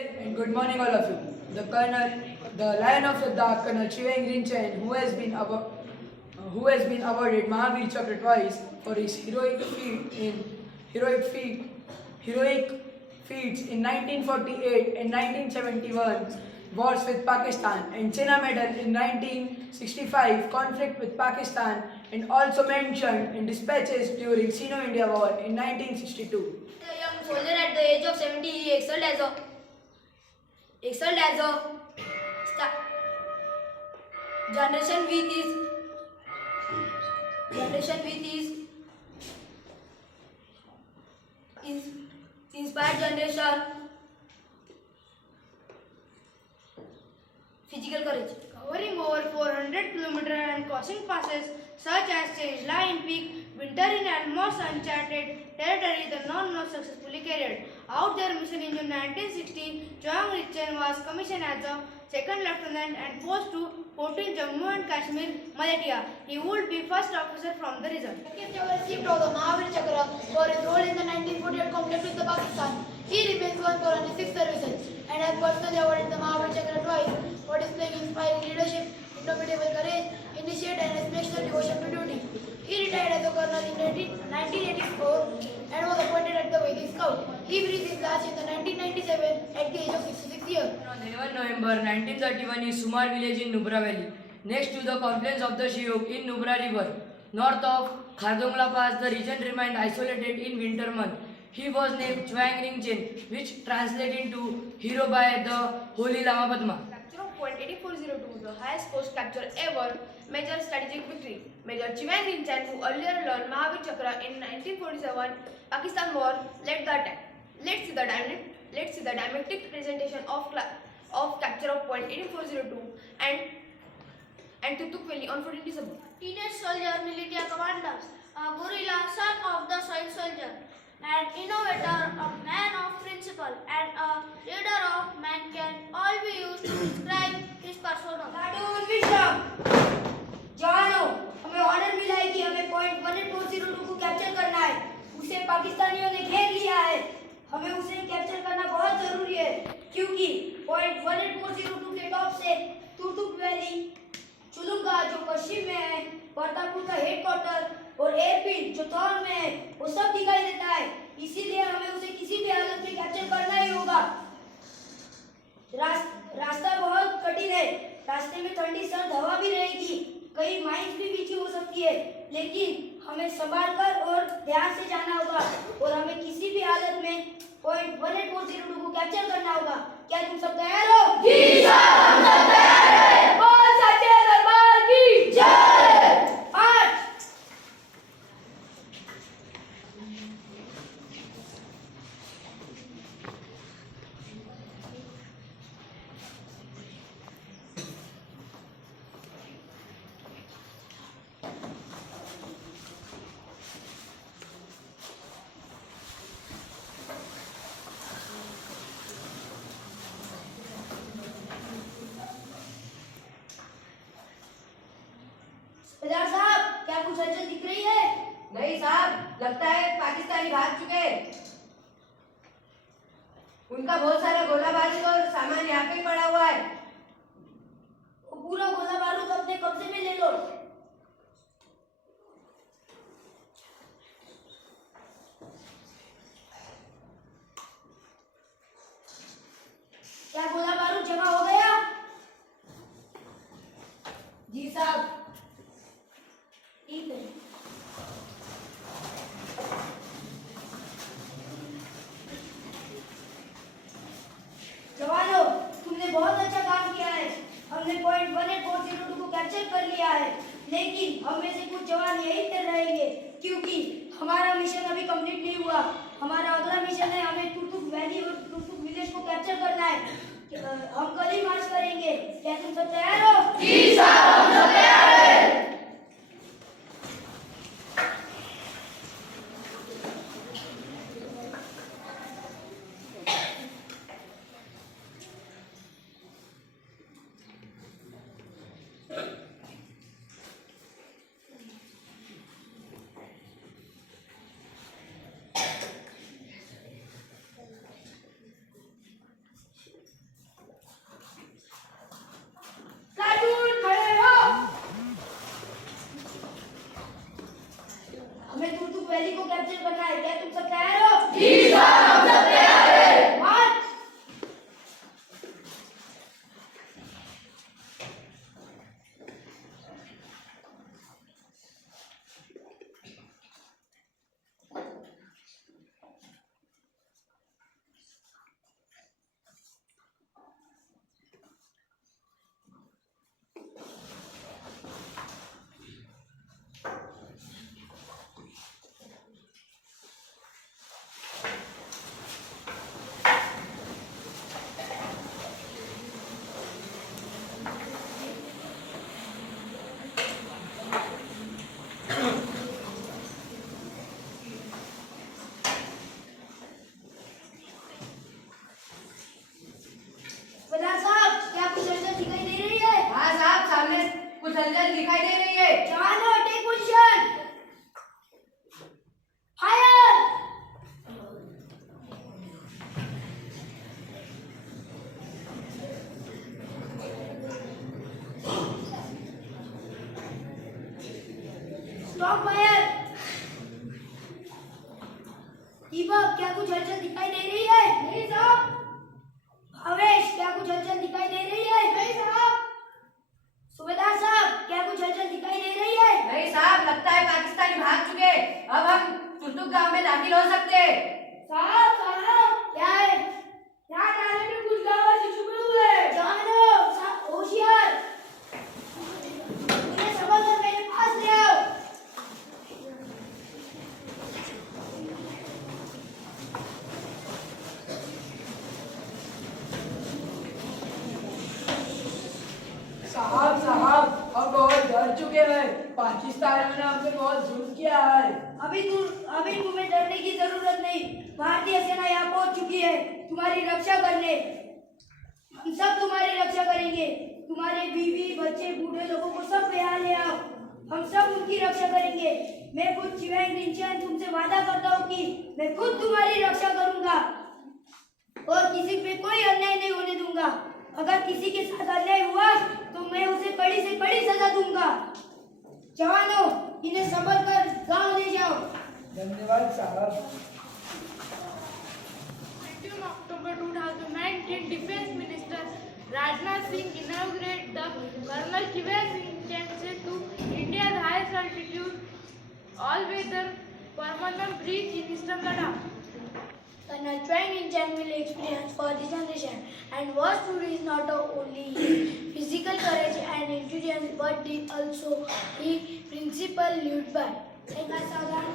And good morning, all of you. The Lion of Ladakh, Colonel Chiveng Rinchen, who has been awarded Mahavir Chakra twice for his heroic feat, heroic feats in 1948 and 1971 wars with Pakistan, and China Medal in 1965 conflict with Pakistan, and also mentioned in dispatches during Sino-India War in 1962. A young soldier at the age of 70, he excelled as a sta- generation with his inspired generation physical courage. Covering over 400 kilometers and crossing passes such as Change Line Peak, Winter in almost uncharted territory, the non-north successfully carried out their mission in June 1960. Chiveng Rinchen was commissioned as a second lieutenant and posted to 14 Jammu and Kashmir militia. He would be first officer from the region. He received the Mahavir Chakra for his role in the 1948 conflict with Pakistan. He remains one for only 6 services and has personally awarded the Mahavir Chakra twice for displaying inspiring leadership, indomitable courage, initiative and exceptional devotion to duty. He retired as a colonel in 1984 and was appointed at the Vedic Scout. He breathed his last in the 1997 at the age of 66 years. On 11 November 1931 is Sumar village in Nubra Valley, next to the confluence of the Shiok in Nubra River. North of Khardongla Pass, the region remained isolated in winter month. He was named Chiveng Rinchen, which translates into hero by the Holy Lama Padma. Capture of point 8402, the highest post capture ever, major strategic victory. Major Chiveng Rinchen, who earlier learned Mahavir Chakra in 1947 Pakistan War, led the attack. Let's see the dynamic presentation of capture of point 8402 and Tutuk Valley on 14 December. Teenage soldier, military commander, a guerrilla, son of the soil soldier, an innovator, a man of principle, and a leader of man can all be used to describe his persona. Cartoon Vishram, जवानों, हमें order मिला है कि हमें point 18402 को capture करना है. उसे पाकिस्तानियों ने घेर लिया है. हमें उसे कैप्चर करना बहुत जरूरी है क्योंकि पॉइंट 18402 के टॉप से तुर्तुक वैली, चुलुंगा जो पश्चिम में है, प्रतापपुर का हेडक्वार्टर और एयरफील्ड जो तौर में है, वो सब दिखाई देता है. इसीलिए हमें उसे किसी भी हालत में कैप्चर करना ही होगा. रास्ता बहुत कठिन है. रास्ते में ठंडी सर्द हवा भी रहेगी. कई माइंस भी बिछी हो सकती है, लेकिन हमें संभाल कर और ध्यान से जाना होगा और हमें किसी भी हालत में पॉइंट 18402 को कैप्चर करना होगा. क्या तुम सब तैयार हो? जी सर, हम सब तैयार हैं. बोल सच्चे दरबार की जय. मार्च. सरदार साहब, क्या कुछ हलचल दिख रही है? नहीं साहब, लगता है पाकिस्तानी भाग चुके. उनका बहुत सारा गोला बारूद और सामान यहाँ पे पड़ा हुआ है. वो पूरा गोला बारूद अपने कब्जे में ले लो. क्या गोला बारूद जमा हो गया? जी साहब. ठीक है. जवानों, तुमने बहुत अच्छा काम किया है. हमने पॉइंट 18402 को कैप्चर कर लिया है, लेकिन हम में से कुछ जवान यहीं पर रहेंगे क्योंकि हमारा मिशन अभी कंप्लीट नहीं हुआ. हमारा अगला मिशन है, हमें तुर्तुक वैली और तुर्तुक विलेज को कैप्चर करना है. हम कल ही मार्च करेंगे. क्या तुम सब तैयार हो? जी साहब, हम सब तैयार हैं. Stop fire. दीपक, क्या कुछ हलचल दिखाई दे रही है? नहीं साहब। भावेश, क्या कुछ हलचल दिखाई दे रही है? नहीं साहब। सुबेदार साहब, क्या कुछ हलचल दिखाई दे रही है? नहीं साहब, लगता है पाकिस्तानी भाग चुके। अब हम टुंडुक गांव में दाखिल हो सकते। साहब साहब, क्या है? यहाँ नाले में कुछ गाँव छुपे हुए हैं। जानो, साहब होशियार। उन्हें संभल कर मेरे पास ले आओ। साहब हम बहुत डर चुके हैं। पाकिस्तानियों ने हमसे बहुत जुल्म किया है। अभी तुम्हें डरने की जरूरत नहीं। भारतीय सेना यहाँ पहुंच चुकी है तुम्हारी रक्षा करने। हम सब तुम्हारी रक्षा करेंगे। तुम्हारे बीवी, बच्चे, बूढ़े लोगों को सब यहाँ ले आओ। हम सब उनकी रक्षा करेंगे। मैं खुद चिवेंग रिंचन तुमसे वादा करता हूँ कि मैं खुद तुम्हारी रक्षा करूंगा और किसी पे कोई अन्याय नहीं होने दूंगा। अगर किसी के साथ अन्याय हुआ तो मैं उसे कड़ी से कड़ी सजा दूंगा। जवानों, इन्हें संभल कर गांव ले जाओ। धन्यवाद साहब। 19 October 2019, Defense Minister Rajnath Singh inaugurated the Colonel Chiwen Singh to India's highest altitude all-weather permanent bridge in Eastern Ladakh. Colonel Chiwen Singh will experience for this generation and was to is not only physical courage and endurance but also the principle lived by. Thank you, Sagan.